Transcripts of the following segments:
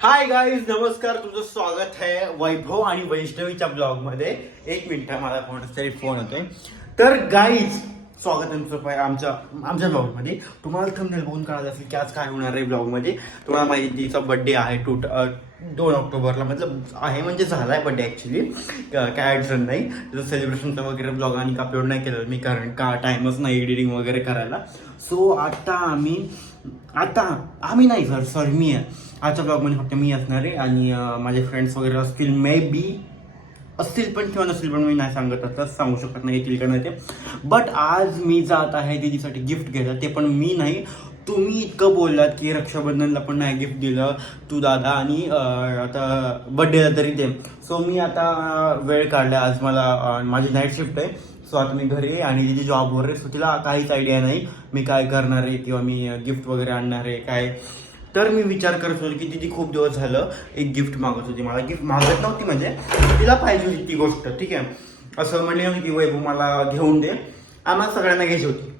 Hi guys नमस्कार तुमचं स्वागत आहे वैभव आणि वैष्णवीच्या ब्लॉगमध्ये. एक मिनिट मला फोन तरी फोन होतोय तर गाईज स्वागत आहे तुमचं आमच्या आमच्या ब्लॉगमध्ये तुम्हाला थंबनेल बघून कळालं असेल की आज काय होणार आहे ब्लॉगमध्ये तुम्हाला माहिती तिचा बड्डे आहे टू दोन ऑक्टोबरला. मतलब आहे म्हणजे झाला आहे बड्डे ॲक्च्युली काय अडचण नाही. जर सेलिब्रेशनचं वगैरे ब्लॉग आणि अपलोड नाही केलं मी कारण का टाईमच नाही एडिटिंग वगैरे करायला. सो आता आम्ही आता आम्ही नाही सर सॉरी मी आहे. आजच्या ब्लॉगमध्ये फक्त मी असणार आहे आणि माझे फ्रेंड्स वगैरे असतील मे बी असतील पण किंवा नसतील पण मी नाही सांगत असतात सांगू शकत नाही येतील का नाही ते. बट आज मी जात आहे दिदीसाठी गिफ्ट घ्यायला ते पण मी नाही. तुम्ही इतकं बोललात की रक्षाबंधनला पण नाही गिफ्ट दिलं तू दादा आणि आता बड्डेला तरी दे. सो मी आता वेळ काढला आज मला माझी नाईट शिफ्ट आहे. सो आता मी घरी आहे आणि तिची जॉबवर आहे. सो तिला काहीच आयडिया नाही. मी काय करणार आहे किंवा मी गिफ्ट वगैरे आणणार आहे काय? तर मी विचार करत होतो की तिथे खूप दिवस झालं एक गिफ्ट मागत होती. मला गिफ्ट मागत नव्हती म्हणजे तिला पाहिजे होती ती गोष्ट ठीक आहे? असं म्हणले की वैभव मला घेऊन दे. आम्हाला सगळ्यांना घ्यायची होती.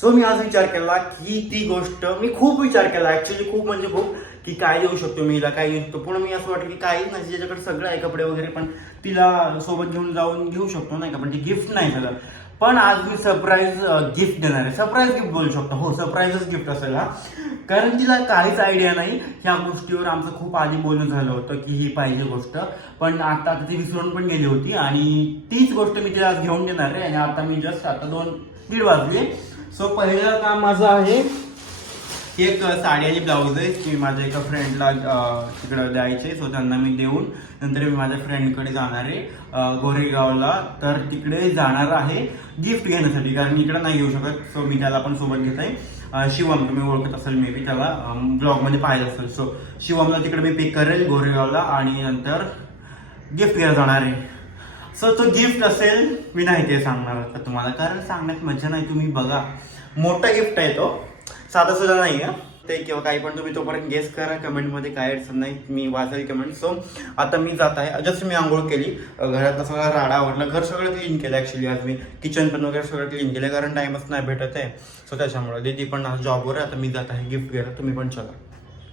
सो मी आज विचार केला की ती गोष्ट मी खूप विचार केला. ॲक्च्युली खूप म्हणजे खूप की काय देऊ शकतो मी हिला काय घेऊ शकतो. पण मी असं वाटतं की काहीच नाही ज्याच्याकडे सगळं आहे कपडे वगैरे पण तिला सोबत घेऊन जाऊन घेऊ शकतो नाही का पण ती गिफ्ट नाही झालं. पण आज मी सरप्राईज गिफ्ट देणार आहे. सरप्राईज गिफ्ट बोलू शकतो. हो सरप्राईजच गिफ्ट असेल हा. कारण तिला काहीच आयडिया नाही. ह्या गोष्टीवर आमचं खूप आधी बोलणं झालं होतं की ही पाहिजे गोष्ट. पण आता आता ती विसरून पण गेली होती आणि तीच गोष्ट मी तिला आज घेऊन देणार आहे. आणि आता मी जस्ट आता दोन दीड वाजले. सो पहिलं काम माझं आहे एक साडी आणि ब्लाऊज आहे की माझ्या एका फ्रेंडला तिकडं द्यायचे सो त्यांना मी देऊन नंतर मी माझ्या फ्रेंडकडे जाणार आहे गोरेगावला. तर तिकडे जाणार आहे गिफ्ट घेण्यासाठी कारण मी इकडे नाही घेऊ शकत सो मी त्याला पण सोबत घेत आहे. शिवम तुम्ही ओळखत असेल मे बी त्याला ब्लॉगमध्ये पाहिजे असेल. सो शिवमला तिकडे मी पिक करेल गोरेगावला आणि नंतर गिफ्ट घ्यायला जाणार आहे. सो तो गिफ्ट असेल मी नाही ते सांगणार आता तुम्हाला कारण सांगण्यात मजा नाही. तुम्ही बघा मोठा गिफ्ट आहे तो. साधा सुद्धा नाही आहे. ते किंवा काही पण तुम्ही तोपर्यंत गेस करा कमेंटमध्ये काय अडचण नाही मी वाचेल कमेंट सो आता मी जात आहे. जस्ट मी आंघोळ केली. घरातला सगळा राडा आवडला घर सगळं क्लीन केलं ॲक्च्युली आज मी. किचन पण वगैरे सगळं क्लीन केलं कारण टाइमच नाही भेटत आहे. सो त्याच्यामुळे. दीदी पण आज जॉबवर आहे. आता मी जात आहे. गिफ्ट घ्यायला. तुम्ही पण चला.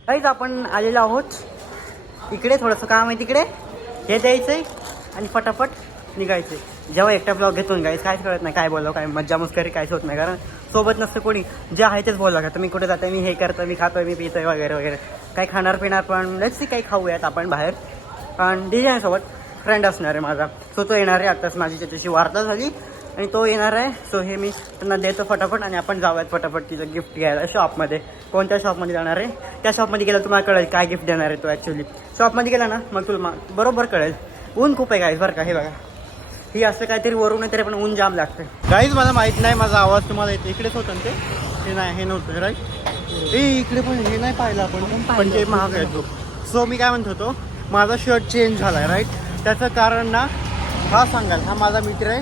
काहीच आपण आलेलो आहोत. इकडे थोडंसं काम आहे तिकडे. हे द्यायचं आहे आणि फटाफट. निघायचे. जेव्हा एकटा ब्लॉग घेतून गाईस काहीच कळत नाही काय बोलावं काय मज्जा मस्करी काहीच होत नाही. कारण सोबत नसतं कोणी. जे आहे तेच बोलला का तुम्ही कुठे जाते मी हे करतो मी खातोय मी पितोय वगैरे वगैरे. काही खाणार पिणार पण लेट्स सी काही खाऊयात आपण बाहेर. पण डीजे सोबत. फ्रेंड असणार आहे माझा. सो तो येणार आहे आत्ताच माझी त्याच्याशी वार्ता झाली. आणि तो येणार आहे. सो हे मी त्यांना देतो फटाफट आणि आपण जाऊयात फटाफट तिचं गिफ्ट घ्यायला शॉपमध्ये कोणत्या शॉपमध्ये जाणार आहे? त्या शॉपमध्ये गेला तुम्हाला कळेल काय गिफ्ट देणार आहे तो ॲक्च्युली शॉपमध्ये गेला ना मग तुला बरोबर कळेल. ऊन खूप आहे काय बरं का? हे बघा. ही असं काहीतरी वरून आहे तरी पण ऊन जाम लागतं काहीच मला माहीत नाही माझा आवाज तुम्हाला येतो इकडेच होतं ना ते? हे नाही हे नव्हतं राईट ए इकडे पण हे नाही पाहिलं आपण. पण ते महाग आहे तो. सो मी काय म्हणत होतो माझा शर्ट चेंज झालाय राईट त्याचं कारण ना हा सांगाल हा माझा मित्र आहे.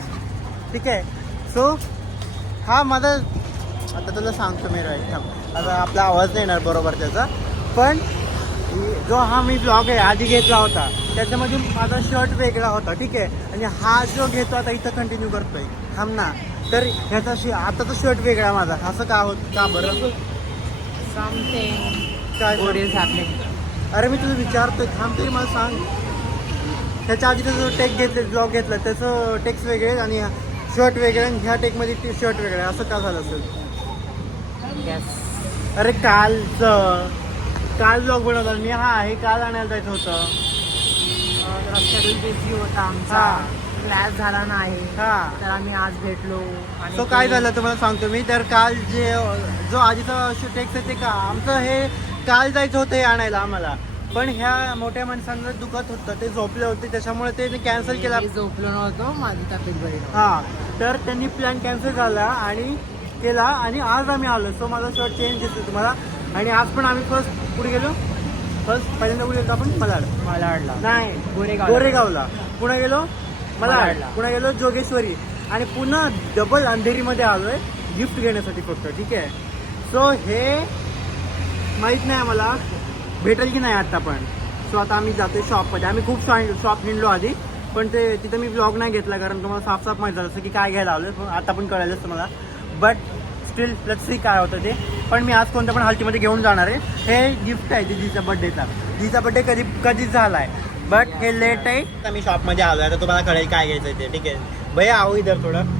ठीक आहे? सो हा माझा आता तुला सांगतो मी राईट थांब. आता आपला आवाज नाही येणार बरोबर त्याचा. पण जो हा मी ब्लॉग आहे आधी घेतला होता. त्याच्यामध्ये माझा शर्ट वेगळा होता ठीक आहे? आणि हा जो घेतो आता इथं कंटिन्यू करतोय. थांब ना. तर ह्याचा शि आताचा शर्ट वेगळा माझा. असं का होत का बरं? Something काय. अरे मी तुला विचारतोय थांब तरी मला सांग. त्याच्या आधी त्याचं टेक घेतलं ब्लॉग घेतलं. त्याचं टेक्स वेगळे आणि शर्ट वेगळे आणि ह्या टेकमध्ये शर्ट वेगळे असं का झालं असेल. अरे कालचं. काल ब्लॉग बनवला. मी हा हे काल आणायला जायचं होतं. शेड्यूल बिझी होता आमचा. क्लास झाला नाही. हा. तर आम्ही आज भेटलो. आणि सो काय झालं तुम्हाला सांगतो मी. तर काल जे जो आधीचा टेक्स आहे ते का आमचं हे काल जायचं होतं हे आणायला आम्हाला. पण ह्या मोठ्या माणसांना दुखत होतं. ते झोपले होते. त्याच्यामुळे ते कॅन्सल केला. झोपलो नव्हतो. माझी तब्येत बरी. हा. तर त्यांनी प्लॅन कॅन्सल झाला आणि केला. आणि आज आम्ही आलो. सो माझा शर्ट चेंज दिसतो तुम्हाला. आणि आज पण आम्ही फर्स्ट कुठे गेलो? फर्स्ट पहिल्यांदा कुठे गेलो आपण? मलाड. मालाडला. नाही गोरेगाव गोरेगावला. पुन्हा गेलो? मलाड. पुन्हा गेलो जोगेश्वरी. आणि पुन्हा डबल अंधेरीमध्ये आलोय गिफ्ट घेण्यासाठी फक्त ठीक आहे? सो हे माहीत नाही आम्हाला. भेटेल की नाही आता पण. सो आता आम्ही जातोय शॉपमध्ये आम्ही खूप शॉप हिंडलो आधी पण ते तिथं मी ब्लॉग नाही घेतला कारण तुम्हाला साफ साफ माहीत झालं असं की काय घ्यायला पण आता पण कळायलंच तुम्हाला बट स्टील प्लस सी काय होतं ते. पण मी आज कोणत्या पण हालतीमध्ये घेऊन जाणार आहे. हे गिफ्ट आहे दीदीच्या बर्थडेचा दीदीचा बड्डे कधी कधीच झाला आहे बट हे लेट आहे. तर मी शॉपमध्ये आलो आहे तर तुम्हाला कळेल काय घ्यायचं ते. ठीक आहे. भैया आहो इधर थोडं.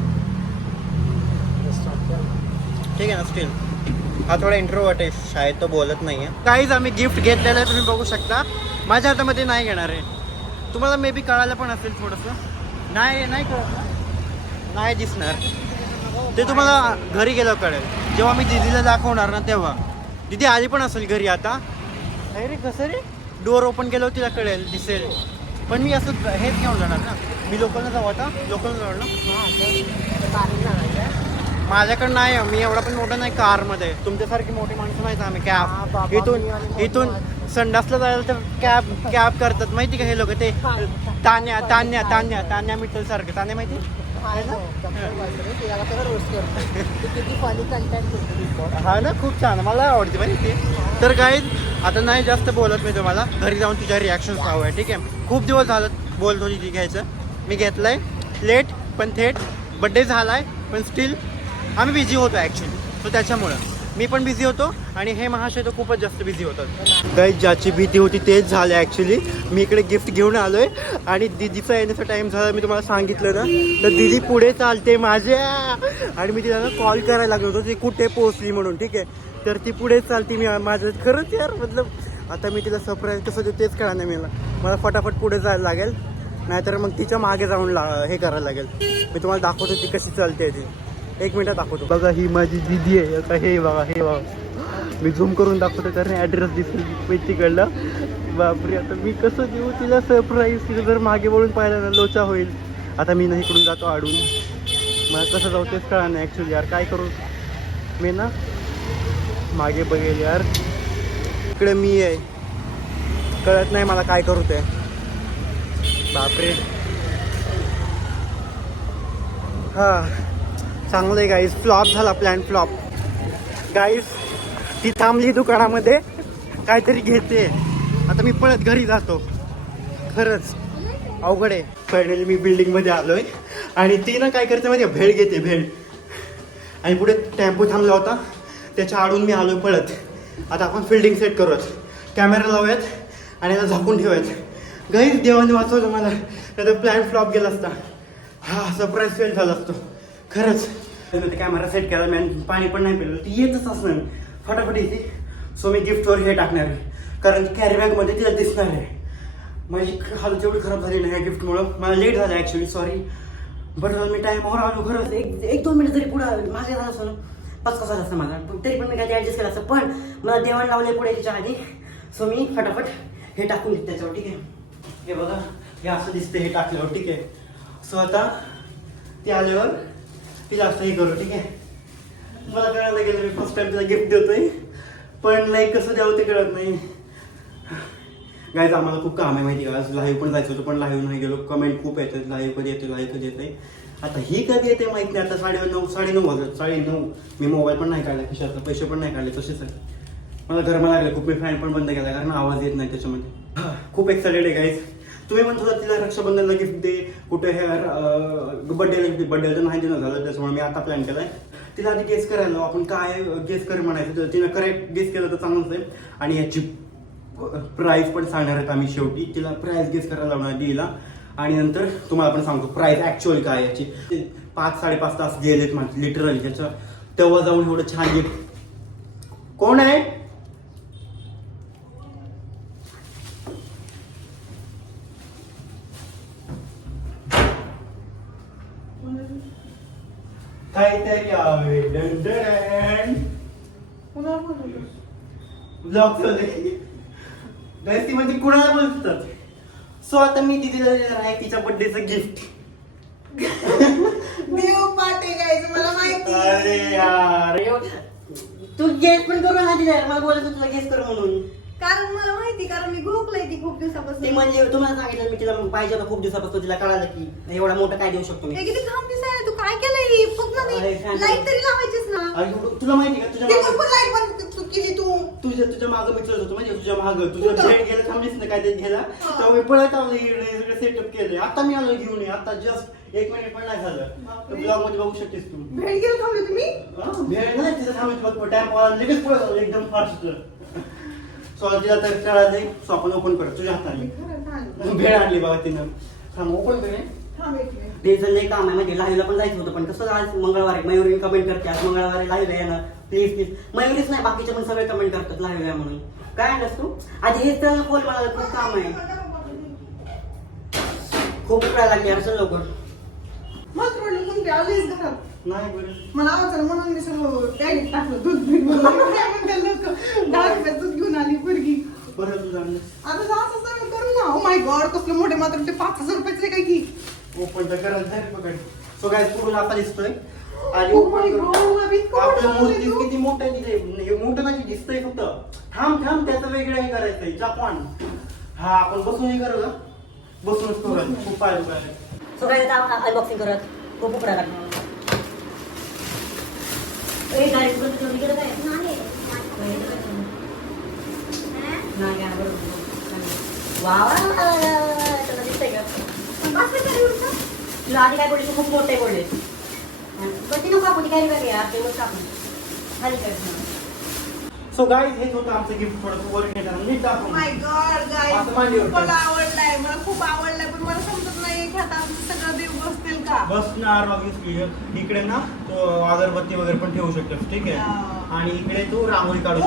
ठीक आहे ना स्टील हा थोडा इंट्रोवर्ट आहे. शाळेत तो बोलत नाही आहे काहीच आम्ही गिफ्ट घेतलेलं आहे तुम्ही बघू शकता. माझ्या हातामध्ये नाही घेणार आहे. तुम्हाला मे बी कळायला पण असेल थोडंसं. नाही नाही कळत ना? नाही दिसणार. ते तुम्हाला घरी गेल्यावर कळेल. जेव्हा मी दिदीला दाखवणार ना तेव्हा. दिदी आली पण असेल घरी आता. नाही रे कसं रे? डोअर ओपन केल्यावर तिला कळेल दिसेल. पण मी असं हेच घेऊन जाणार ना. मी लोकलला जाऊ आता. लोकलला जाऊ ना. माझ्याकडे नाही. मी एवढा पण मोठा नाही कारमध्ये. तुमच्यासारखी मोठी माणसं माहिती आम्ही. कॅब इथून इथून. संडासला जायला तर कॅब कॅब करतात. माहिती का हे लोक? ते तान्या तान्या तान्या तान्या मिटल सारखं. तान्या माहिती हा ना खूप छान. मला आवडते माहिती ती. तर काय आता नाही जास्त बोलत मी तुम्हाला. घरी जाऊन तुझ्या रिॲक्शन हवं आहे ठीक आहे? खूप दिवस झालं बोलतो तिथे घ्यायचं. मी घेतलंय. लेट पण थेट. बड्डे झालाय पण स्टील आम्ही बिझी होतो ॲक्च्युली सो त्याच्यामुळं. मी पण बिझी होतो आणि हे महाशय तर खूपच जास्त बिझी होतात. काही ज्याची भीती होती तेच झालं ॲक्च्युली मी इकडे गिफ्ट घेऊन आलोय आणि दिदीचा येण्याचा टाइम झाला मी तुम्हाला सांगितलं ना. तर दिदी पुढे चालते माझ्या. आणि मी तिला कॉल करायला लागलो होतो ती कुठे पोहोचली म्हणून ठीक आहे? तर ती पुढे चालते मी माझं खरंच यार मतलब आता मी तिला सरप्राईज कसं देऊ तेच कळा नाही मला. मला फटाफट पुढे जायला लागेल नाहीतर मग तिच्यामागे जाऊन ला हे करायला लागेल. मी तुम्हाला दाखवतो ती कशी चालते ती. एक मिनिटात दाखवतो. बघा ही माझी दिदी आहे. आता हे बघा हे बघा. मी झूम करून दाखवतो कारण ॲड्रेस दिसेल मी कळलं बापरे आता मी कसं देऊ? तिला सरप्राईज तिला जर मागे वळून पाहिलं ना लोचा होईल. आता मी ना इकडून जातो आडून. मला कसं जाऊ तेच कळा नाही ॲक्च्युली यार. काय करू? मी ना मागे बघेल यार. इकडे मी आहे. कळत नाही मला काय करू ते. बापरे. हां. चांगलं आहे गाईस फ्लॉप झाला प्लॅन फ्लॉप गाईस ती थांबली दुकानामध्ये. काहीतरी घेते. आता मी पळत घरी जातो. खरंच. अवघड आहे. फायनली मी बिल्डिंगमध्ये आलोय. आणि ती ना काय करते म्हणजे भेळ घेते भेळ. आणि पुढे टेम्पो थांबला होता. त्याच्या आडून मी आलोय पळत आता आपण फिल्डिंग सेट करूयात. कॅमेरा लावूयात. आणि याला झाकून ठेवूयात. गैर देवाने वाचवलं मला. नाही तर प्लॅन फ्लॉप गेला असता. हा सरप्राईज फेल झाला असतो. खरंच. ते कॅमेरा सेट केला मी आणि पाणी पण नाही पिलं. ती येतच असणार. फटाफट येते. सो मी गिफ्टवर हे टाकणार आहे. कारण कॅरीबॅगमध्ये तिला दिसणार आहे. माझी हालत एवढी खराब झाली नाही या गिफ्टमुळं मला लेट झालं ॲक्च्युली सॉरी बट मी टायमावर आलो खरंच. एक एक दोन मिनिट जरी पुढे मागे झालं असं पाच कसा असतं माझा तरी पण मी काय ॲडजस्ट केलं असतं. पण मला देवाण लावले पुढे त्याच्या आधी. सो मी फटाफट हे टाकून देते त्याच्यावर ठीक आहे? हे बघा हे असं दिसते हे टाकल्यावर ठीक आहे? सो आता ते आल्यावर तिला असं हे करू ठीक आहे? मला कळायला गेलं मी फर्स्ट टाइम तिला गिफ्ट देतोय. पण लाईक कसं द्यावं ते कळत नाही. गायज आम्हाला खूप काम आहे माहिती आहे आज लाईव्ह पण जायचं होतं पण लाईव्ह नाही गेलो. कमेंट खूप येतात लाईव्ह कधी येते लाईव्ह कधी येते आता ही कधी येते माहीत नाही. आता साडे नऊ साडे नऊ वाजत साडे नऊ. मी मोबाईल पण नाही काढला खिशातला. पैसे पण नाही काढले तसेच आहे. मला गरम लागले. खूप मी फॅन पण बंद केला कारण आवाज येत नाही त्याच्यामध्ये. खूप एक्सायटेड आहे गाईज तुम्ही म्हणत होता तिला रक्षाबंधनला गिफ्ट दे कुठे हे बड्डेला गिफ्ट बड्डेला तर नाही देणं झालं त्याच्यामुळे मी आता प्लॅन केलाय. तिला आधी गेस करायला आपण काय गेस कर म्हणायचं तर तिनं करेक्ट गेस केलं तर चांगलंच आहे आणि याची प्राईस पण सांगणार आहेत आम्ही शेवटी. तिला प्राईस गेस करायला लावणार तिला आणि नंतर तुम्हाला पण सांगतो प्राईस ऍक्च्युअल काय याची. पाच साडेपाच तास गेलेत माझे लिटरली त्याचं तेव्हा जाऊन एवढं छान गिफ्ट कोण आहे? आहे. डंडन ब्लॉग ती म्हणजे कुणाला बोलतात? सो आता मी दिदीला देणार आहे तिच्या बर्थडेचं गिफ्ट देव पाटे गायचं मला माहिती. अरे यार. तू गेस पण करू ना तिला मला बोलायचं तुला गेस कर म्हणून. कारण मला माहिती कारण मी भोकलंय ती खूप ते दिवसापासून म्हणजे तुम्हाला सांगितलं मी तिला पाहिजे होतं खूप दिवसापासून तिला कळालं की एवढा मोठा काय देऊ शकतो मी. किती घाम दिसायला तू काय केलंय फक्त अरे, नाही fan लाइट तरी लावायचीच ना. अरे एवढं- तुला माहिती का? तुझ्या ते मागं- पण लाइट बंद तू केली तू. तुझ्या तुझ्या मागं मी चलत होतो म्हणजे तुझ्या मागं. तुझ्या कुठं? भेट घ्यायला थांबलीस ना काय ते घ्यायला तेव्हा मी पळत आलो इकडे सगळं सेटअप केलंय. आता मी आलो घेऊन ये आता जस्ट एक मिनिट पण नाही झालं. बापरे. ब्लॉगमध्ये बघू शकतेस तू. भेट गेलं थांबले तुम्ही? हा, भेळ नाही तिथं थांबायची बघ टाइम लगेच पळत आलो एकदम फास्ट सॉल्टीला तर कळाले सो आपण ओपन करतो तुझ्या हाताने. भेळ आणली बाबा तिनं. थांब ओपन करे थांब एक मिनिट. ते चाललंय काम आहे म्हणजे लाईव्हला पण जायचं होतं पण कसं आज मंगळवारी मयुरी कमेंट करते आज मंगळवारी लाईव्ह आहे ना. प्लीज प्लीज मयुरीच नाही बाकीचे पण सगळे कमेंट करतात लाईव्ह आहे म्हणून. काय आणलंस तू? आधी हेच तर फोन मला खूप काम आहे. खूप वेळा लागली यार चल लवकर. मग आलीच घरात. नाही बरं. मला आवडतं म्हणून मी सगळं कॅरीत टाकलं दूध म्हणून. म्हणतात लोकं? दहा रुपयात दूध घेऊन आली पोरगी. बरं जाणलं आता जा असं सगळं करू ना. ओ माय गॉड कसलं मोठे मात्र ते पाच हजार रुपयाचे काय की? ओपन तर करायला जाईल पकड सो काय पूर्ण आता दिसतोय. आणि Oh open my करू. God, अभि इतकं आपलं मोठं मूर्ती किती मोठं हे मोठं नाही दिसतंय फक्त. थांब थांब त्याचं वेगळं हे करायचंय. जपान. हा आपण बसून हे करू का बसूनच करू खूप दुखायला सो काय आता अनबॉक्सिंग करत खूप उकडा लागणार ए गाडी कुठं ठेवली गेलं काय नाही काय बरोबर वा वा वा, त्याला दिसतंय का तुला आधी काय बोलले खूप मोठे बोलले. कधी नको आपण ते खाली कर. सो गाईज हेच होतं आमचं गिफ्ट थोडंसं वर घेताना नीट दाखवून माय गॉड असं मांडीवर गाईज मला आवडलाय मला खूप आवडलाय पण मला समजत नाही की आता आमचं सगळं देव बसतील का बसणार इकडे ना तो अगरबत्ती वगैरे पण ठेवू शकतोस ठीक आहे. आणि इकडे तू रांगोळी काढू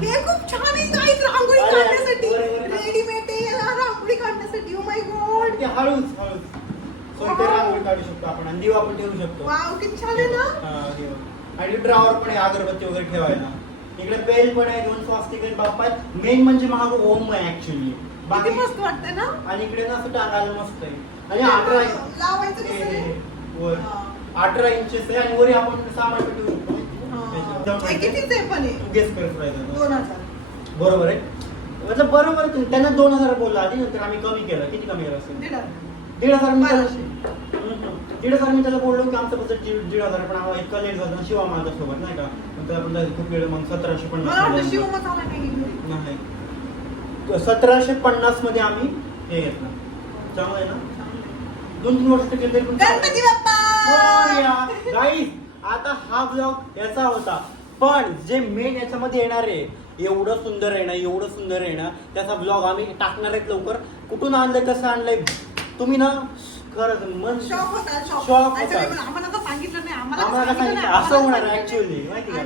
हे खूप छान आहे गाईज रांगोळी अरे, काढण्यासाठी. अरे, अरे, अरे. रेडीमेड आहे याला रांगोळी काढण्यासाठी. ओ माय गॉड ते हळूच हळूच. सो इथे Wow. रांगोळी काढू शकतो आपण आणि दिवा पण ठेवू शकतो. वाव किती छान आहे ना. हा, दिवा. आणि ड्रॉवर पण आहे अगरबत्ती वगैरे ठेवायला. इकडे बेल पण आहे दोन स्वास्तिक आहेत. बाप्पा मेन म्हणजे महाग ओम आहे ऍक्च्युली किती मस्त वाटतंय ना. आणि इकडे ना असं टांगायला मस्त आहे. आणि अठरा लावायचं कसं आहे? वर. हा. अठरा इंचेस आहे आणि वर आपण सामान. हे. कितीच आहे पण? तू गेस करत राहायचं दोन हजार. बरोबर आहे? मतलब बरोबर आहे. त्यांना दोन हजार बोलला आधी नंतर आम्ही कमी केलं. किती कमी केलं असेल? दीड हजार. दीड हजार मी. दीड हजार मी त्याला बोललो की आमचं बजेट दीड हजार पण आम्हाला इतका लेट झाला शिवा माझ्या सोबत नाही का? मग त्याला पण खूप वेळ मग सतराशे पन्नास नाही. सतराशे पन्नासमध्ये आम्ही हे घेतलं. चांगलं आहे ना? दोन तीन वर्ष केलं तरी पण गणपती बाप्पा! गाईज आता हा ब्लॉग याचा होता. पण जे मेन याच्यामध्ये येणार आहे एवढं सुंदर आहे ना एवढं सुंदर आहे ना त्याचा ब्लॉग आम्ही टाकणार आहेत लवकर. कुठून आणलंय कसं आणलंय? तुम्ही ना खरंच मन शॉक होता शॉक. होता. आम्हाला का सांगितलं नाही आम्हाला सांगितलं असं होणार नाही. माहिती का?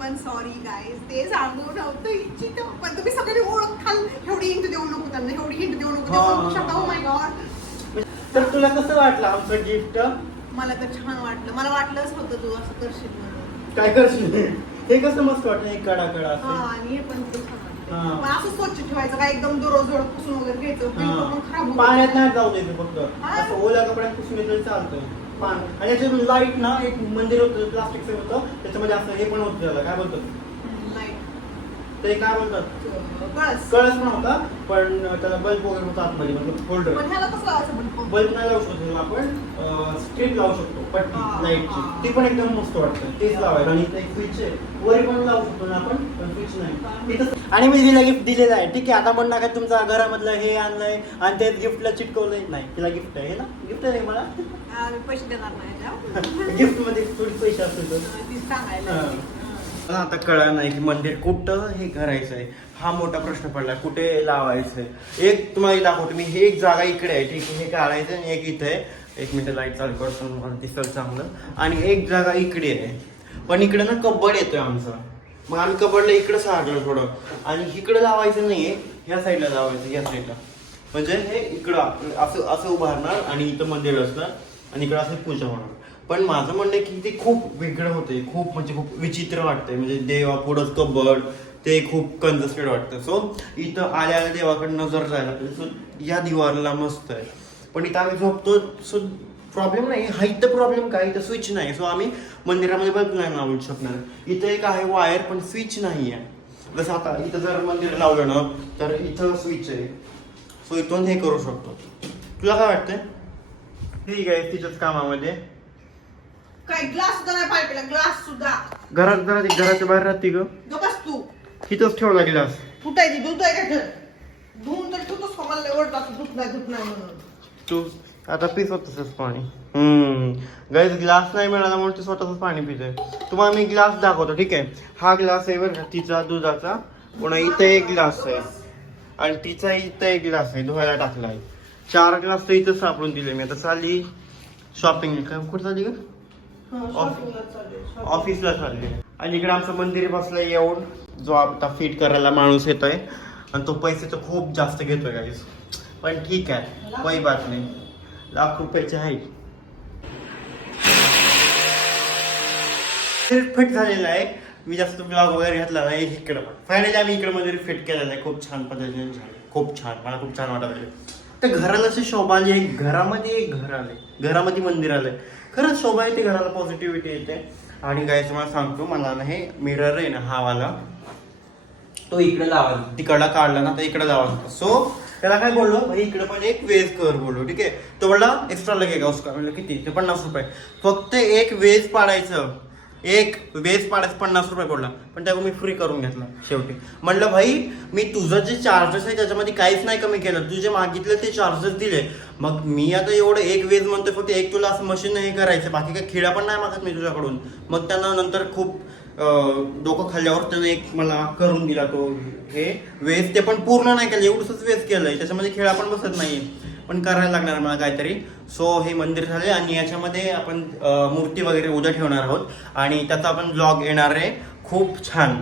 पण सॉरी गाईज ते सांगू नव्हतं इच्छित पण तुम्ही सगळे ओळखाल एवढी हिंट देऊ नको त्यांना एवढी हिंट देऊ नको. शकता. माय गॉड तर तुला कसं वाटलं आमचं गिफ्ट मला तर छान वाटलं. मला वाटलंच होतं तू असं करशील म्हणून. काय करशील? हे कसं मस्त वाटलं एक कडा कडा हा असं आणि हे पण तुला छान हा. वाटलं पण असं स्वच्छ ठेवायचं काय एकदम दररोज जोड पुसून वगैरे घ्यायचं. बिलकुल पण खराब. होऊ पाण्यात. नाही जाऊ द्यायचं फक्त. हा. असं ओल्या कपड्यात पुसून तरी चालतं पान. आणि याच्यात लाइट ना एक मंदिर होतं प्लास्टिकचं होतं. त्याच्यामध्ये असं हे पण होतं त्याला. काय बोलतात? नाही ते काय बोलतात? कळस. कळस पण होता पण त्याला बल्ब वगैरे होता आतमध्ये मतलब होल्डर पण ह्याला कसं लावायचं पण? बल्ब नाही लावू शकतो आपण स्ट्रीप लावू शकतो हा, पट्टी लाईटची हा. ती पण एकदम मस्त वाटतं. तेच लावायचं. आणि इथं एक स्विच आहे. वरी पण लावू शकतो ना आपण पण स्विच नाही. तिथं आणि मी तिला गिफ्ट दिलेलं आहे. ठीक आहे आता म्हण नका तुमचा घरामधलं हे आणलंय आणि ते गिफ्टला चिटकवलंय. नाही तिला गिफ्ट आहे. हे ना? गिफ्ट आहे मला. पैसे देणार नाही ना. गिफ्टमध्ये थोडी पैसे असतील तर. ती सांगायला हा. मला आता कळलं नाही की मंदिर कुठं हे करायचं आहे हा मोठा प्रश्न पडला कुठे लावायचंय? एक तुम्हाला दाखवतो मी हे एक जागा इकडे आहे ठीक आहे हे काढायचं आणि एक इथे आहे. एक मिनिट लाइट चालू करतो मला दिसलं चांगलं. आणि एक जागा इकडे आहे. पण इकडे ना कबड येतोय आमचा. मग आम्ही कबडला इकडं सारलं थोडं. आणि इकडं लावायचं नाही आहे ह्या साईडला लावायचं ह्या साईडला म्हणजे हे इकडं असं असं उभारणार आणि इथं मंदिर असणार आणि इकडं असं पूजा होणार. पण माझं म्हणणं आहे की ते खूप वेगळं होते खूप म्हणजे खूप विचित्र वाटतंय. म्हणजे देवा पुढंच कबड ते खूप कंजस्टेड वाटतं सो इथं आल्या आल्या देवाकडे नजर जायला पाहिजे. सो या दिवारला मस्त आहे. पण इथं आम्ही झोपतो. सो प्रॉब्लेम नाही. हा इथं प्रॉब्लेम काय? इथं स्विच नाही. सो आम्ही मंदिरामध्ये बल्ब नाही लावू शकणार. इथं एक आहे वायर पण स्विच नाही आहे. जसं आता इथं जर मंदिर लावलं ना तर इथं स्विच आहे. सो इथून हे करू शकतो. तुला काय वाटतंय? ठीक आहे तिच्याच कामामध्ये. काय ग्लास सुद्धा नाही पाहिजे ग्लास सुद्धा. घरात जरा ती घराच्या बाहेर राहते ग. बस तू. इथंच ठेवला गिलास फुटायची दूध आहे का घर धुवून तर ठेवतोस का मला? ओरडा दूध नाही दूध नाही म्हणून. तू आता पी स्वतःच पाणी. हम्म. गाईज ग्लास नाही मिळाला म्हणून तू स्वतःच पाणी पिते तुम्हाला मी ग्लास दाखवतो ठीक आहे? हा ग्लास आहे बरं का तिचा दुधाचा. पुन्हा इथे एक ग्लास आहे. आणि तिचा इथं एक ग्लास आहे धुवायला टाकला आहे चार ग्लास तर इथं सापडून दिले मी. आता चालली शॉपिंग कुठं चालली का ऑफिसला चालली आणि इकडे आमचं मंदिर बसलंय येऊन जो आता फिट करायला माणूस येतोय. आणि तो पैसे तर खूप जास्त घेतोय गाईस पण ठीक आहे काही बात नाही. लाख रुपयाचे आहे फिट झालेलं आहे. मी जास्त ब्लॉग वगैरे घातला नाही इकडं पण. फायनली आम्ही इकडे मंदिर फिट केलेलं आहे. खूप छान पद्धतीने झालं. खूप छान. मला खूप छान वाटत त्या तर घराला अशी शोभा आली आहे. घरामध्ये एक घर आले घरामध्ये मंदिर आलंय. खरंच शोभा येते घराला पॉझिटिव्हिटी येते. आणि गायचं मला सांगतो मला ना हे मिरर आहे ना हा वाला. तो इकडे लावायचा तिकडला काढला ना तर इकडे लावायचा सो त्याला काय बोललो? भाई इकडे पण एक वेज कर बोललो ठीक आहे? तो बोलला एक्स्ट्रा लगेगा उसका म्हणलं किती? ते पन्नास रुपये. फक्त एक वेज पाडायचं. एक वेज पाडायचं पन्नास रुपये पडला. पण त्याला मी फ्री करून घेतला शेवटी. म्हणलं भाई मी तुझं जे चार्जेस आहे त्याच्यामध्ये काहीच नाही कमी केलं. तू जे मागितलं ते चार्जेस दिले. मग मी आता एवढं एक वेज म्हणतोय फक्त एक तुला असं मशीन हे करायचं. बाकी काही खिळा पण नाही मागत मी तुझ्याकडून. मग त्यांना नंतर खूप डोकं खाल्ल्यावर त्याने एक मला करून दिला तो हे. वेज ते पण पूर्ण नाही केलं. एवढंच वेज केलंय. त्याच्यामध्ये खेळा पण बसत नाहीये. पण करायला लागणार मला काहीतरी. सो हे मंदिर झाले आणि याच्यामध्ये आपण मूर्ती वगैरे उद्या ठेवणार आहोत. आणि त्याचा आपण ब्लॉग येणार आहे. खूप छान.